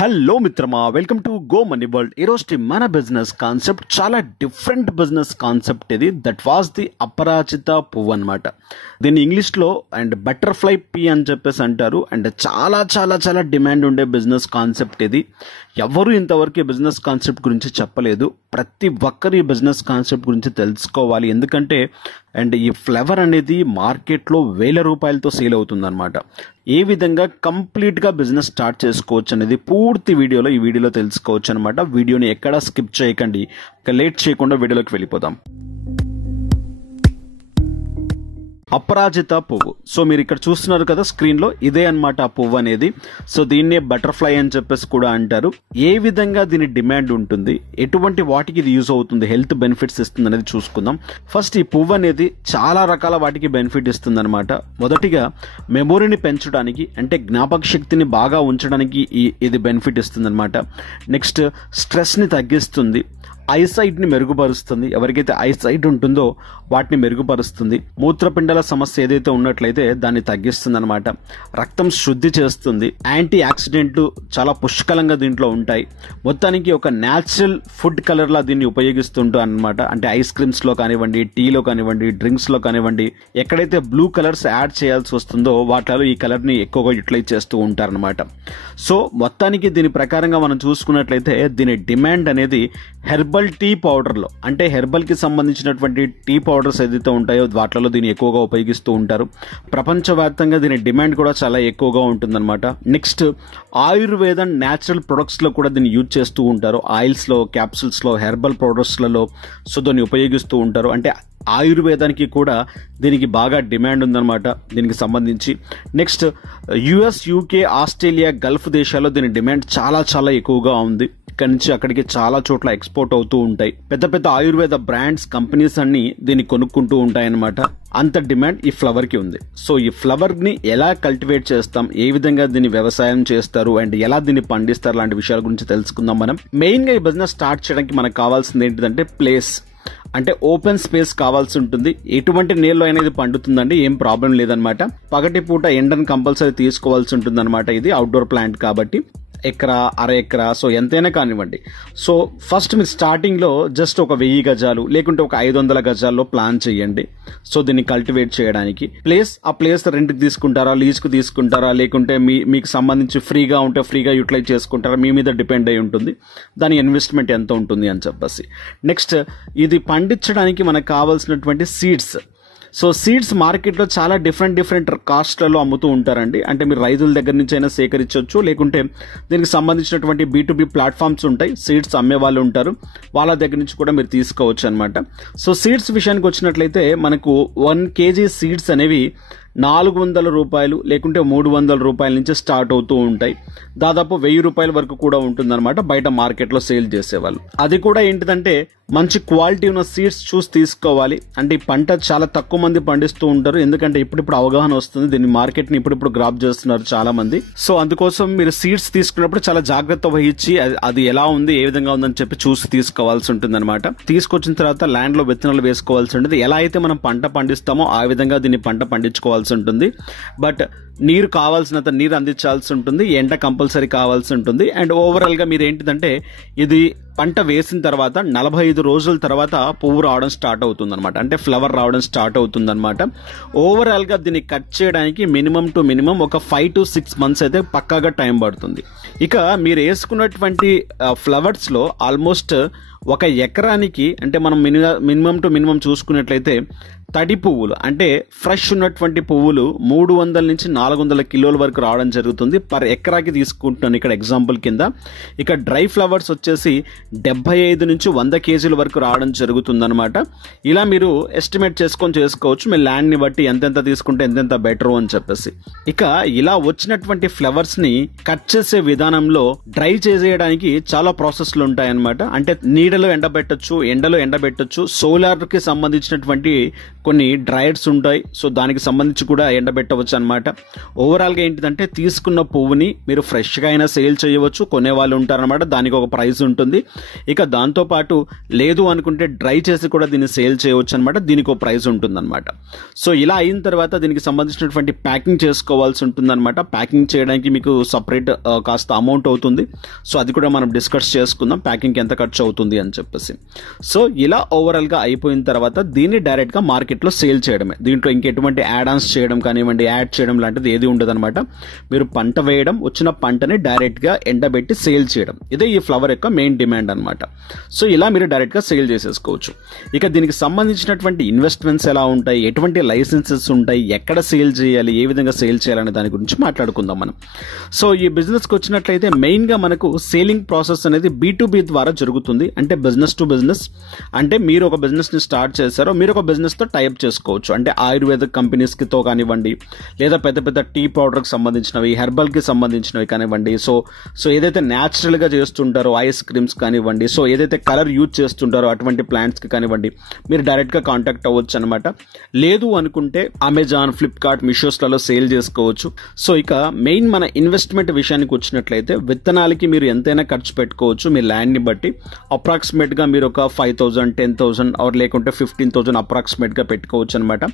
Hello మిత్రమా, welcome to go money world. ఈరోజు మన బిజినెస్ కాన్సెప్ట్ చాలా డిఫరెంట్ బిజినెస్ కాన్సెప్ట్ ఇది. దట్ వాస్ ది అపరాజిత పువ్వు అనమాట. దీన్ని ఇంగ్లీష్లో అండ్ బటర్ఫ్లై పీ అని చెప్పేసి అంటారు. అండ్ చాలా చాలా చాలా డిమాండ్ ఉండే బిజినెస్ కాన్సెప్ట్ ఇది. ఎవరు ఇంతవరకు ఈ బిజినెస్ కాన్సెప్ట్ గురించి చెప్పలేదు. ప్రతి ఒక్కరు ఈ బిజినెస్ కాన్సెప్ట్ గురించి తెలుసుకోవాలి. ఎందుకంటే అండ్ ఈ ఫ్లవర్ అనేది మార్కెట్లో వేల రూపాయలతో సేల్ అవుతుందన్నమాట. ఏ విధంగా కంప్లీట్గా బిజినెస్ స్టార్ట్ చేసుకోవచ్చు అనేది పూర్తి ఈ వీడియోలో తెలుసుకోవచ్చు అనమాట. వీడియోని ఎక్కడా స్కిప్ చేయకండి. లేట్ చేయకుండా వీడియోలోకి వెళ్ళిపోదాం. అపరాజిత పువ్వు. సో మీరు ఇక్కడ చూస్తున్నారు కదా స్క్రీన్లో, ఇదే అనమాట ఆ పువ్వు అనేది. సో దీన్నే బటర్ఫ్లై అని చెప్పేసి కూడా అంటారు. ఏ విధంగా దీని డిమాండ్ ఉంటుంది, ఎటువంటి వాటికి ఇది యూజ్ అవుతుంది, హెల్త్ బెనిఫిట్స్ ఇస్తుంది అనేది చూసుకుందాం. ఫస్ట్ ఈ పువ్వు అనేది చాలా రకాల వాటికి బెనిఫిట్ ఇస్తుంది అనమాట. మొదటిగా మెమొరీని పెంచడానికి, అంటే జ్ఞాపక శక్తిని బాగా ఉంచడానికి ఇది బెనిఫిట్ ఇస్తుంది అనమాట. నెక్స్ట్ స్ట్రెస్ని తగ్గిస్తుంది, ఐసైట్ని మెరుగుపరుస్తుంది. ఎవరికైతే ఐసైట్ ఉంటుందో వాటిని మెరుగుపరుస్తుంది. మూత్రపిండాల సమస్య ఏదైతే ఉన్నట్లయితే దాన్ని తగ్గిస్తుంది అనమాట. రక్తం శుద్ధి చేస్తుంది. యాంటీ ఆక్సిడెంట్లు చాలా పుష్కలంగా దీంట్లో ఉంటాయి. మొత్తానికి ఒక న్యాచురల్ ఫుడ్ కలర్లా దీన్ని ఉపయోగిస్తుంటాం అనమాట. అంటే ఐస్ క్రీమ్స్లో కానివ్వండి, టీలో కానివ్వండి, డ్రింక్స్లో కానివ్వండి, ఎక్కడైతే బ్లూ కలర్స్ యాడ్ చేయాల్సి వస్తుందో వాటిలో ఈ కలర్ని ఎక్కువగా యూటిలైజ్ చేస్తూ ఉంటారనమాట. సో మొత్తానికి దీని ప్రకారంగా మనం చూసుకున్నట్లయితే దీని డిమాండ్ అనేది హెర్బల్ టీ పౌడర్లో, అంటే హెర్బల్కి సంబంధించినటువంటి టీ పౌడర్స్ ఏదైతే ఉంటాయో వాటిలో దీన్ని ఎక్కువగా ఉపయోగిస్తూ ఉంటారు. ప్రపంచవ్యాప్తంగా దీని డిమాండ్ కూడా చాలా ఎక్కువగా ఉంటుందన్నమాట. నెక్స్ట్ ఆయుర్వేదం న్యాచురల్ ప్రొడక్ట్స్లో కూడా దీన్ని యూజ్ చేస్తూ ఉంటారు. ఆయిల్స్లో, క్యాప్సూల్స్లో, హెర్బల్ పౌడర్స్లలో సో దీన్ని ఉపయోగిస్తూ ఉంటారు. అంటే ఆయుర్వేదానికి కూడా దీనికి బాగా డిమాండ్ ఉందన్నమాట దీనికి సంబంధించి. Next US, UK, Australia, Gulf దేశాల్లో దీని డిమాండ్ చాలా చాలా ఎక్కువగా ఉంది. ఇక్కడి నుంచి అక్కడికి చాలా చోట్ల ఎక్స్పోర్ట్ అవుతూ ఉంటాయి. పెద్ద పెద్ద ఆయుర్వేద బ్రాండ్స్, కంపెనీస్ అన్ని దీన్ని కొనుక్కుంటూ ఉంటాయన్నమాట. అంత డిమాండ్ ఈ ఫ్లవర్కి ఉంది. సో ఈ ఫ్లవర్ని ఎలా కల్టివేట్ చేస్తాం, ఏ విధంగా దీన్ని వ్యవసాయం చేస్తారు అండ్ ఎలా దీన్ని పండిస్తారు లాంటి విషయాల గురించి తెలుసుకుందాం మనం. మెయిన్గా ఈ బిజినెస్ స్టార్ట్ చేయడానికి మనకు కావాల్సింది ఏంటిదంటే ప్లేస్, అంటే ఓపెన్ స్పేస్ కావాల్సి ఉంటుంది. ఎటువంటి నీళ్ళు అనేది పండుతుందండి, ఏం ప్రాబ్లం లేదనమాట. పగటి పూట ఎండను కంపల్సరీ తీసుకోవాల్సి ఉంటుంది అనమాట. ఇది అవుట్డోర్ ప్లాంట్ కాబట్టి ఎకరా, అర ఎకరా, సో ఎంతైనా కానివ్వండి. సో ఫస్ట్ మీరు స్టార్టింగ్లో జస్ట్ ఒక 1000 గజాలు లేకుంటే ఒక 500 గజాల్లో ప్లాన్ చేయండి. సో దీన్ని కల్టివేట్ చేయడానికి ఆ ప్లేస్ రెంట్కి తీసుకుంటారా, లీజ్కి తీసుకుంటారా, లేకుంటే మీకు సంబంధించి ఫ్రీగా ఉంటే ఫ్రీగా యూటిలైజ్ చేసుకుంటారా, మీ మీద డిపెండ్ అయి ఉంటుంది. దాని ఇన్వెస్ట్మెంట్ ఎంత ఉంటుంది అని చెప్పేసి. నెక్స్ట్ ఇది పండించడానికి మనకు కావాల్సినటువంటి సీడ్స్. సో సీడ్స్ మార్కెట్లో చాలా డిఫరెంట్ కాస్ట్లలో అమ్ముతూ ఉంటారండి. అంటే మీరు రైతుల దగ్గర నుంచి అయినా సేకరించవచ్చు, లేకుంటే దీనికి సంబంధించినటువంటి B2B ప్లాట్ఫామ్స్ ఉంటాయి, సీడ్స్ అమ్మే వాళ్ళు ఉంటారు, వాళ్ళ దగ్గర నుంచి కూడా మీరు తీసుకోవచ్చు అనమాట. సో సీడ్స్ విషయానికి వచ్చినట్లయితే మనకు 1 kg సీడ్స్ అనేవి 400 రూపాయలు లేకుంటే 300 రూపాయల నుంచి స్టార్ట్ అవుతూ ఉంటాయి. దాదాపు 1000 రూపాయల వరకు కూడా ఉంటుందన్నమాట బయట మార్కెట్లో సేల్ చేసేవాళ్ళు. అది కూడా ఏంటిదంటే మంచి క్వాలిటీ ఉన్న సీడ్స్ చూసి తీసుకోవాలి. అంటే ఈ పంట చాలా తక్కువ మంది పండిస్తూ ఉంటారు, ఎందుకంటే ఇప్పుడు అవగాహన వస్తుంది, దీన్ని మార్కెట్ని ఇప్పుడు గ్రాప్ చేస్తున్నారు చాలా మంది. సో అందుకోసం మీరు సీడ్స్ తీసుకున్నప్పుడు చాలా జాగ్రత్త వహించి అది ఎలా ఉంది, ఏ విధంగా ఉందని చెప్పి చూసి తీసుకోవాల్సి ఉంటుంది అనమాట. తీసుకొచ్చిన తర్వాత ల్యాండ్లో విత్తనాలు వేసుకోవాల్సి ఉంటుంది. ఎలా అయితే మనం పంట పండిస్తామో ఆ విధంగా దీన్ని పంట పండించుకోవాల్సి ఉంటుంది. బట్ నీరు కావాల్సినంత నీరు అందించాల్సి ఉంటుంది, ఎండ కంపల్సరీ కావాల్సి ఉంటుంది. అండ్ ఓవరాల్గా మీరు ఏంటిదంటే ఇది పంట వేసిన తర్వాత 45 రోజుల తర్వాత పువ్వు రావడం స్టార్ట్ అవుతుంది అనమాట. అంటే ఫ్లవర్ రావడం స్టార్ట్ అవుతుంది అనమాట. ఓవరాల్గా దీన్ని కట్ చేయడానికి మినిమం ఒక 5 to 6 months అయితే పక్కాగా టైం పడుతుంది. ఇక మీరు వేసుకున్నటువంటి ఫ్లవర్స్లో ఆల్మోస్ట్ ఒక ఎకరానికి, అంటే మనం మినిమం చూసుకున్నట్లయితే తడి పువ్వులు, అంటే ఫ్రెష్ ఉన్నటువంటి పువ్వులు 300 నుంచి 400 కిలోల వరకు రావడం జరుగుతుంది పర్ ఎకరాకి తీసుకుంటున్నాను ఇక్కడ ఎగ్జాంపుల్ కింద. ఇక డ్రై ఫ్లవర్స్ వచ్చేసి 75 నుంచి 100 కేజీల వరకు రావడం జరుగుతుంది అనమాట. ఇలా మీరు ఎస్టిమేట్ చేసుకోవచ్చు మీ ల్యాండ్ని బట్టి ఎంతెంత తీసుకుంటే ఎంతెంత బెటర్ అని చెప్పేసి. ఇక ఇలా వచ్చినటువంటి ఫ్లవర్స్ని కట్ చేసే విధానంలో డ్రై చేసేయడానికి చాలా ప్రాసెస్లు ఉంటాయన్నమాట. అంటే నీడలో ఎండబెట్టచ్చు, ఎండలో ఎండబెట్టచ్చు, సోలార్కి సంబంధించినటువంటి కొన్ని డ్రైయర్స్ ఉంటాయి. సో దానికి సంబంధించి కూడా ఎండబెట్టవచ్చు అనమాట. ఓవరాల్గా ఏంటిదంటే తీసుకున్న పువ్వుని మీరు ఫ్రెష్గా అయినా సేల్ చేయవచ్చు, కొనేవాళ్ళు ఉంటారనమాట. దానికి ఒక ప్రైస్ ఉంటుంది. ఇక దాంతోపాటు లేదు అనుకుంటే డ్రై చేసి కూడా దీన్ని సేల్ చేయవచ్చు అనమాట. దీనికి ఒక ప్రైస్ ఉంటుందన్నమాట. సో ఇలా అయిన తర్వాత దీనికి సంబంధించినటువంటి ప్యాకింగ్ చేసుకోవాల్సి ఉంటుందన్నమాట. ప్యాకింగ్ చేయడానికి మీకు సపరేట్ కాస్త అమౌంట్ అవుతుంది. సో అది కూడా మనం డిస్కస్ చేసుకుందాం, ప్యాకింగ్కి ఎంత ఖర్చు అవుతుంది అని చెప్పేసి. సో ఇలా ఓవరాల్గా అయిపోయిన తర్వాత దీన్ని డైరెక్ట్గా మార్కెట్లో సేల్ చేయడమే. దీంట్లో ఇంకెటువంటి యాడ్ ఆన్స్ చేయడం కానివ్వండి, యాడ్ చేయడం లాంటిది ఏది ఉండదు అనమాట. మీరు పంట వేయడం, వచ్చిన పంటని డైరెక్ట్గా ఎండబెట్టి సేల్ చేయడం, ఇదే ఈ ఫ్లవర్ యొక్క మెయిన్ డిమాండ్ అనమాట. సో ఇలా మీరు డైరెక్ట్గా సేల్ చేసేసుకోవచ్చు. ఇక దీనికి సంబంధించినటువంటి ఇన్వెస్ట్మెంట్స్ ఎలా ఉంటాయి, ఎటువంటి లైసెన్సెస్ ఉంటాయి, ఎక్కడ సేల్ చేయాలి, ఏ విధంగా సేల్ చేయాలనే దాని గురించి మాట్లాడుకుందాం మనం. సో ఈ బిజినెస్కి వచ్చినట్లయితే మెయిన్గా మనకు సేలింగ్ ప్రాసెస్ అనేది B2B ద్వారా జరుగుతుంది. అంటే బిజినెస్ టు బిజినెస్. అంటే మీరు ఒక బిజినెస్ని స్టార్ట్ చేశారో మీరు ఒక బిజినెస్తో టైప్ చేసుకోవచ్చు. అంటే ఆయుర్వేదిక్ కంపెనీస్తో కానివ్వండి, లేదా పెద్ద పెద్ద టీ పౌడర్కి సంబంధించినవి, హెర్బల్కి సంబంధించినవి కానివ్వండి. సో ఏదైతే న్యాచురల్గా చేస్తుంటారో ఐస్ క్రీమ్స్ కానివ్వండి, సో ఏదైతే కలర్ యూజ్ చేస్తుంటారో అటువంటి ప్లాంట్స్కి కానివ్వండి, మీరు డైరెక్ట్గా కాంటాక్ట్ అవ్వచ్చు అనమాట. లేదు అనుకుంటే అమెజాన్, ఫ్లిప్కార్ట్, మీషోస్లలో సేల్ చేసుకోవచ్చు. సో ఇక మెయిన్ మన ఇన్వెస్ట్మెంట్ విషయానికి వచ్చినట్లయితే విత్తనాలకి మీరు ఎంతైనా ఖర్చు పెట్టుకోవచ్చు మీ ల్యాండ్ని బట్టి. అప్రాక్సిమేట్గా మీరు ఒక 5,000, 10,000 ఆర్ లేకుంటే 15,000 అప్రాక్సిమేట్గా పెట్టుకోవచ్చు అనమాట.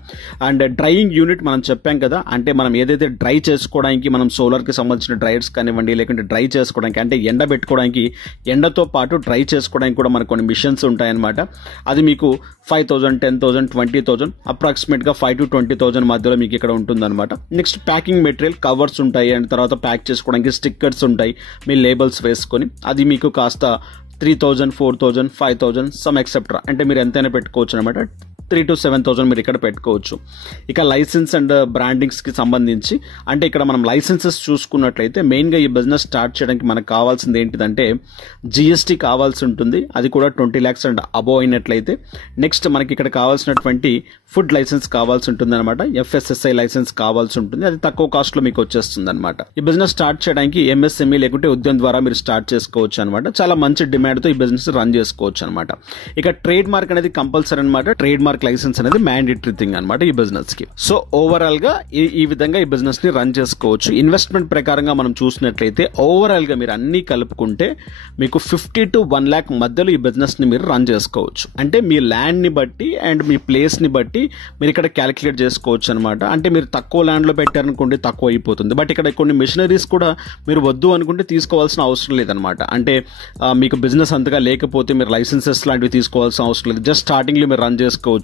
అండ్ డ్రైయింగ్ యూనిట్ మనం చెప్పాం కదా, అంటే మనం ఏదైతే డ్రై చేసుకోవడానికి మనం సోలార్కి సంబంధించిన డ్రైయర్స్ కానివ్వండి, లేకుంటే డ్రై చేసుకోవడానికి అంటే ఎండ పెట్టుకోవడానికి, ఎండతో పాటు డ్రై చేసుకోవడానికి కూడా మనకు కొన్ని మిషన్స్ ఉంటాయన్నమాట. అది మీకు 5,000, 10,000, 20,000 అప్రాక్సిమేట్గా 5,000 to 20,000 మధ్యలో మీకు ఇక్కడ ఉంటుందన్నమాట. నెక్స్ట్ ప్యాకింగ్ మెటీరియల్, కవర్స్ ఉంటాయి. అండ్ తర్వాత ప్యాక్ చేసుకోవడానికి స్టిక్కర్స్ ఉంటాయి, మీ లేబుల్స్ వేసుకొని. అది మీకు కాస్త 3,000, 4,000, 5,000 సమ్ ఎక్సెప్ట్రా, అంటే మీరు ఎంతైనా పెట్టుకోవచ్చు అనమాట. 3,000 to 7,000 మీరు ఇక్కడ పెట్టుకోవచ్చు. ఇక లైసెన్స్ అండ్ బ్రాండింగ్స్కి సంబంధించి అంటే ఇక్కడ మనం లైసెన్సెస్ చూసుకున్నట్లయితే మెయిన్గా ఈ బిజినెస్ స్టార్ట్ చేయడానికి మనకు కావాల్సింది ఏంటిదంటే GST కావాల్సి ఉంటుంది. అది కూడా 20 lakhs అండ్ అబోవ్ అయినట్లయితే. నెక్స్ట్ మనకి ఇక్కడ కావాల్సినటువంటి ఫుడ్ లైసెన్స్ కావాల్సి ఉంటుంది అనమాట. FSSAI లైసెన్స్ కావాల్సి ఉంటుంది. అది తక్కువ కాస్ట్లో మీకు వచ్చేస్తుంది అనమాట. ఈ బిజినెస్ స్టార్ట్ చేయడానికి MSME లేకుంటే ఉద్యమం ద్వారా మీరు స్టార్ట్ చేసుకోవచ్చు అనమాట. చాలా మంచి డిమాండ్తో ఈ బిజినెస్ రన్ చేసుకోవచ్చు అనమాట. ఇక ట్రేడ్ మార్క్ అనేది కంపల్సరీ అనమాట. ట్రేడ్ మార్క్ లైసెన్స్ అనేది మ్యాండేటరీ థింగ్ అనమాట ఈ బిజినెస్ కి. సో ఓవరాల్ గా ఈ విధంగా ఈ బిజినెస్ ని రన్ చేసుకోవచ్చు. ఇన్వెస్ట్మెంట్ ప్రకారంగా మనం చూసినట్లయితే ఓవరాల్ గా మీరు అన్ని కలుపుకుంటే మీకు 50 to 1 lakh మధ్యలో ఈ బిజినెస్ ని మీరు రన్ చేసుకోవచ్చు. అంటే మీ ల్యాండ్ ని బట్టి అండ్ మీ ప్లేస్ ని బట్టి మీరు ఇక్కడ క్యాలిక్యులేట్ చేసుకోవచ్చు అనమాట. అంటే మీరు తక్కువ ల్యాండ్ లో పెట్టారనుకోండి తక్కువ అయిపోతుంది. బట్ ఇక్కడ కొన్ని మిషనరీస్ కూడా మీరు వద్దు అనుకుంటే తీసుకోవాల్సిన అవసరం లేదనమాట. అంటే మీకు బిజినెస్ అంతగా లేకపోతే మీరు లైసెన్సెస్ లాంటివి తీసుకోవాల్సిన అవసరం లేదు. జస్ట్ స్టార్టింగ్ లో మీరు రన్ చేసుకోవచ్చు.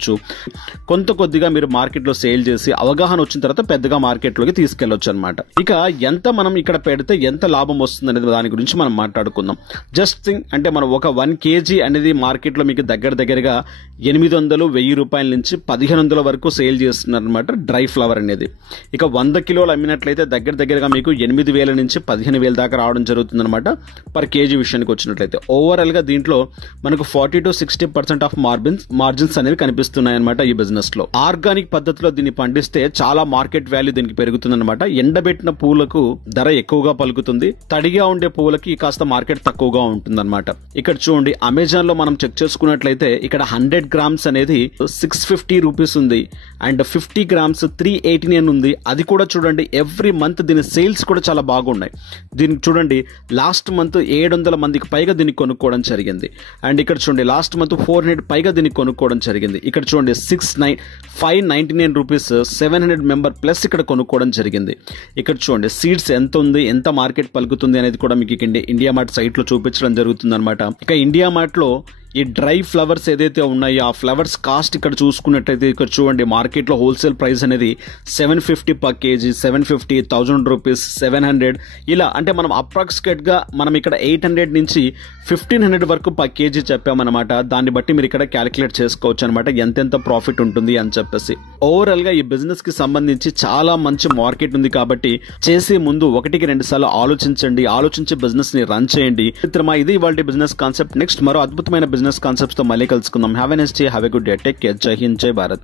కొంత కొద్దిగా మీరు మార్కెట్లో సేల్ చేసి అవగాహన వచ్చిన తర్వాత పెద్దగా మార్కెట్లోకి తీసుకెళ్లొచ్చు అనమాట. ఇక ఎంత మనం ఇక్కడ పెడితే ఎంత లాభం వస్తుంది అనేది దాని గురించి మనం మాట్లాడుకుందాం. జస్ట్ థింగ్ అంటే మనం ఒక 1 kg అనేది మార్కెట్లో మీకు దగ్గరగా 800, 1000 రూపాయల నుంచి 1,500 వరకు సేల్ చేస్తున్నారు అనమాట డ్రై ఫ్లవర్ అనేది. ఇక 100 కిలోలు అమ్మినట్లయితే దగ్గరగా మీకు 8,000 నుంచి 15,000 దాకా రావడం జరుగుతుంది అనమాట పర్ కేజీ విషయానికి వచ్చినట్లయితే. ఓవరాల్ గా దీంట్లో మనకు 40 to 60% ఆఫ్ మార్జిన్స్ అనేవి కనిపిస్తున్నాయి అనమాట ఈ బిజినెస్ లో. ఆర్గానిక్ పద్ధతిలో దీన్ని పండిస్తే చాలా మార్కెట్ వాల్యూ దీనికి పెరుగుతుంది అనమాట. ఎండబెట్టిన పూలకు ధర ఎక్కువగా పలుకుతుంది, తడిగా ఉండే పూలకి కాస్త మార్కెట్ తక్కువగా ఉంటుంది అనమాట. ఇక్కడ చూడండి అమెజాన్ లో మనం చెక్ చేసుకున్నట్లయితే ఇక్కడ 100 grams అనేది 650 రూపీస్ ఉంది. అండ్ 50 grams 389 ఉంది. అది కూడా చూడండి ఎవ్రీ మంత్ దీని సేల్స్ కూడా చాలా బాగున్నాయి. దీనికి చూడండి లాస్ట్ మంత్ 700 మందికి పైగా దీన్ని కొనుక్కోవడం జరిగింది. అండ్ ఇక్కడ చూడండి లాస్ట్ మంత్ 400 పైగా దీన్ని కొనుక్కోవడం జరిగింది. ఇక్కడ చూడండి 599 రూపీస్ 700 మెంబర్ ప్లస్ ఇక్కడ కొనుక్కోవడం జరిగింది. ఇక్కడ చూడండి సీడ్స్ ఎంత ఉంది, ఎంత మార్కెట్ పలుకుతుంది అనేది కూడా మీకు ఇండియా మార్ట్ సైట్ లో చూపించడం జరుగుతుంది అనమాట. ఇక ఇండియా మార్ట్ లో ఈ డ్రై ఫ్లవర్స్ ఏదైతే ఉన్నాయో ఆ ఫ్లవర్స్ కాస్ట్ ఇక్కడ చూసుకున్నట్టయితే ఇక్కడ చూడండి మార్కెట్లో హోల్సేల్ ప్రైస్ అనేది 750 per kg, 750, 1,000 రూపీస్, 700 ఇలా. అంటే మనం అప్రాక్సిమేట్ గా మనం ఇక్కడ 800 నుంచి 1,500 వరకు per kg చెప్పామన్నమాట. దాన్ని బట్టి మీరు ఇక్కడ క్యాలిక్యులేట్ చేసుకోవచ్చు అనమాట ఎంతెంత ప్రాఫిట్ ఉంటుంది అని చెప్పేసి. ఓవరాల్ గా ఈ బిజినెస్ కి సంబంధించి చాలా మంచి మార్కెట్ ఉంది కాబట్టి చేసే ముందు 1-2 సార్లు ఆలోచించి బిజినెస్ ని రన్ చేయండి. ఇది ఇవాల్టి బిజినెస్ కాన్సెప్ట్. నెక్స్ట్ మరో అద్భుతమైన బిజినెస్ కాన్సెప్ట్స్ తో మళ్ళీ కలుసుకుందాం. Have a nice day, have a good day, take care, జై హింద్, జై భారత్.